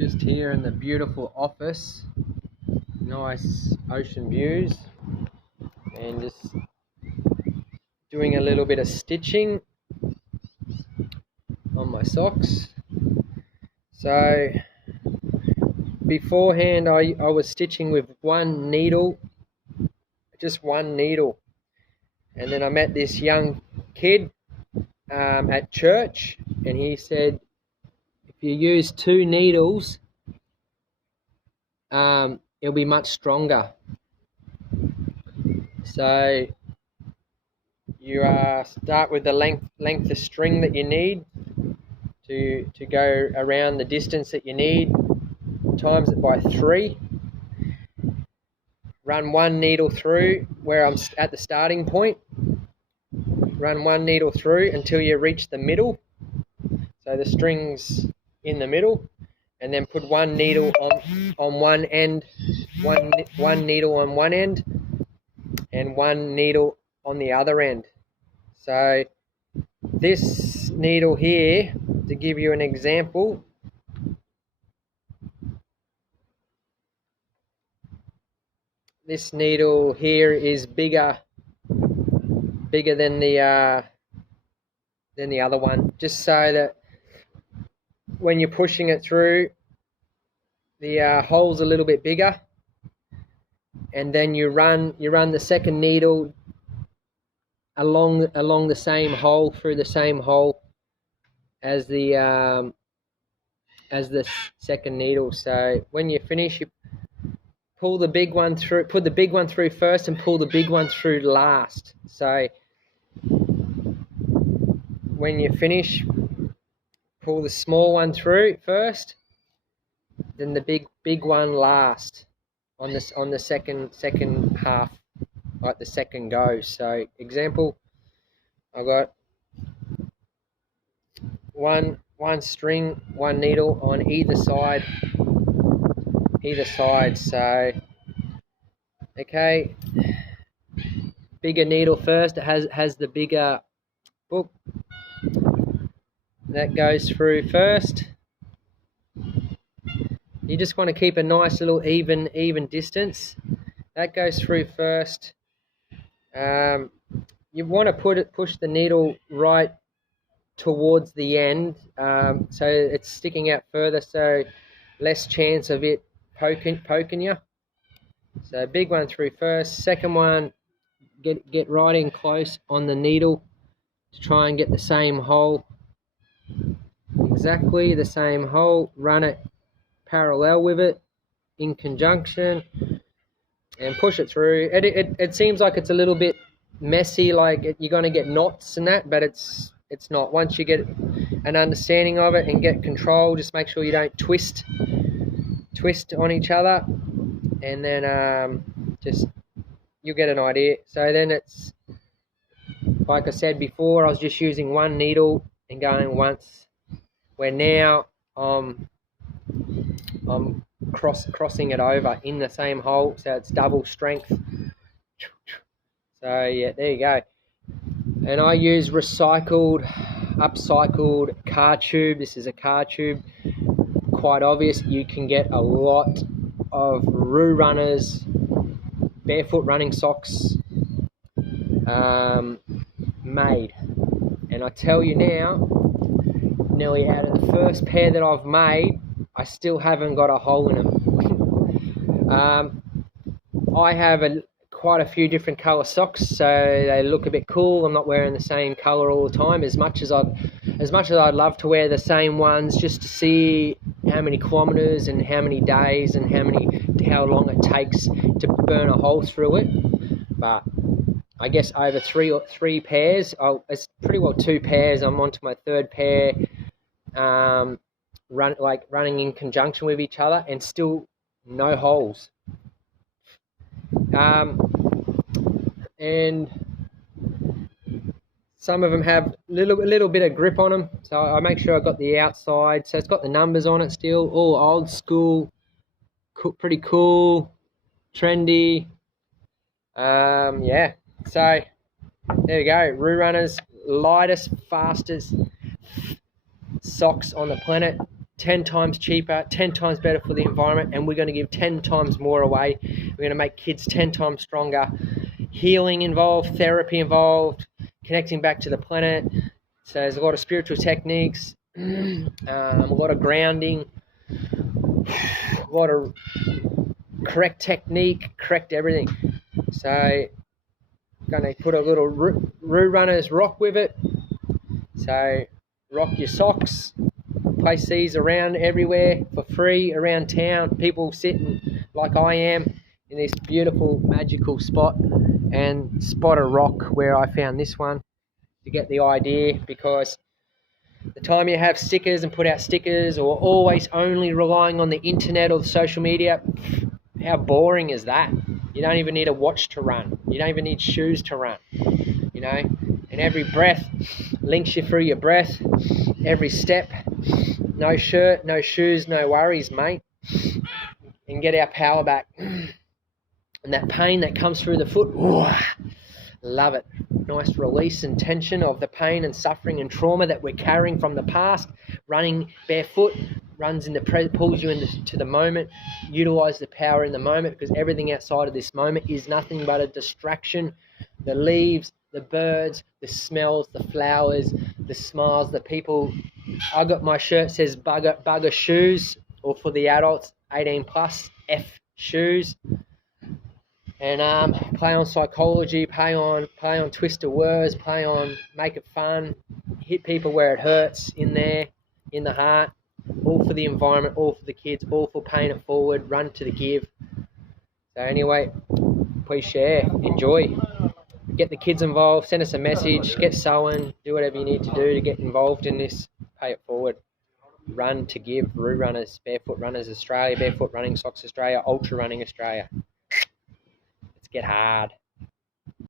Just here in the beautiful office, nice ocean views, and just doing a little bit of stitching on my socks. So beforehand I was stitching with one needle, just one needle, and then I met this young kid at church, and he said if you use two needles it'll be much stronger. So you start with the length of string that you need to go around the distance that you need, times it by 3. Run one needle through where I'm at the starting point. Run one needle through until you reach the middle, so the string's in the middle, and then put one needle on one end, one needle on one end, and one needle on the other end. So this needle here, to give you an example, this needle here is bigger than the other one, just so that when you're pushing it through, the hole's a little bit bigger, and then you run the second needle along the same hole, through the same hole as the second needle. So when you finish, you pull the big one through, put the big one through first and pull the big one through last. So when you finish, pull the small one through first, then the big one last on the second half, like the second go. So example, I got one string, one needle on either side. So okay, bigger needle first. It has the bigger book that goes through first. You just want to keep a nice little even distance. That goes through first. You want to push the needle right towards the end, so it's sticking out further, so less chance of it poking you. So big one through first. Second one, get right in close on the needle to try and get the same hole, exactly the same hole. Run it parallel with it, in conjunction, and push it through. It seems like it's a little bit messy, like you're going to get knots and that, but it's not. Once you get an understanding of it and get control, just make sure you don't twist on each other, and then just you'll get an idea. So then it's, like I said before, I was just using one needle and going once, where now I'm crossing it over in the same hole, so it's double strength. So yeah, there you go. And I use upcycled car tube. This is a car tube. Quite obvious, you can get a lot of Roo Runners barefoot running socks made. And I tell you now, nearly out of the first pair that I've made, I still haven't got a hole in them. I have quite a few different colour socks, so they look a bit cool. I'm not wearing the same colour all the time, as much as I'd love to wear the same ones, just to see how many kilometres and how many days and how long it takes to burn a hole through it. But I guess over three pairs, it's pretty well 2 pairs. I'm onto my 3rd pair, running in conjunction with each other, and still no holes. And some of them have a little bit of grip on them, so I make sure I got the outside, so it's got the numbers on it still, all old school, pretty cool, trendy. Yeah, so there you go. Roo Runners, lightest, fastest socks on the planet. 10 times cheaper, 10 times better for the environment, and we're going to give 10 times more away. We're going to make kids 10 times stronger. Healing involved, therapy involved, connecting back to the planet. So there's a lot of spiritual techniques, a lot of grounding, a lot of correct technique, correct everything. So going to put a little Roo Runners rock with it. So rock your socks. Place these around everywhere for free around town. People sitting like I am in this beautiful magical spot, and spot a rock where I found this one to get the idea, because the time you have stickers and put out stickers, or always only relying on the internet or the social media, how boring is that? You don't even need a watch to run. You don't even need shoes to run, you know. And every breath links you through your breath. Every step, no shirt, no shoes, no worries, mate. And get our power back. And that pain that comes through the foot, ooh, love it. Nice release and tension of the pain and suffering and trauma that we're carrying from the past. Running barefoot pulls you into the moment. Utilize the power in the moment, because everything outside of this moment is nothing but a distraction. The leaves, the birds, the smells, the flowers, the smiles, the people. I got my shirt says bugger shoes, or for the adults 18 plus F shoes. And play on psychology, play on twist of words, play on make it fun, hit people where it hurts in there, in the heart. All for the environment, all for the kids, all for paying it forward, run to the give. So anyway, please share, enjoy, get the kids involved, send us a message, get sewing, do whatever you need to do to get involved in this, pay it forward. Run to give, Roo Runners, Barefoot Runners Australia, Barefoot Running Socks Australia, Ultra Running Australia. Let's get hard.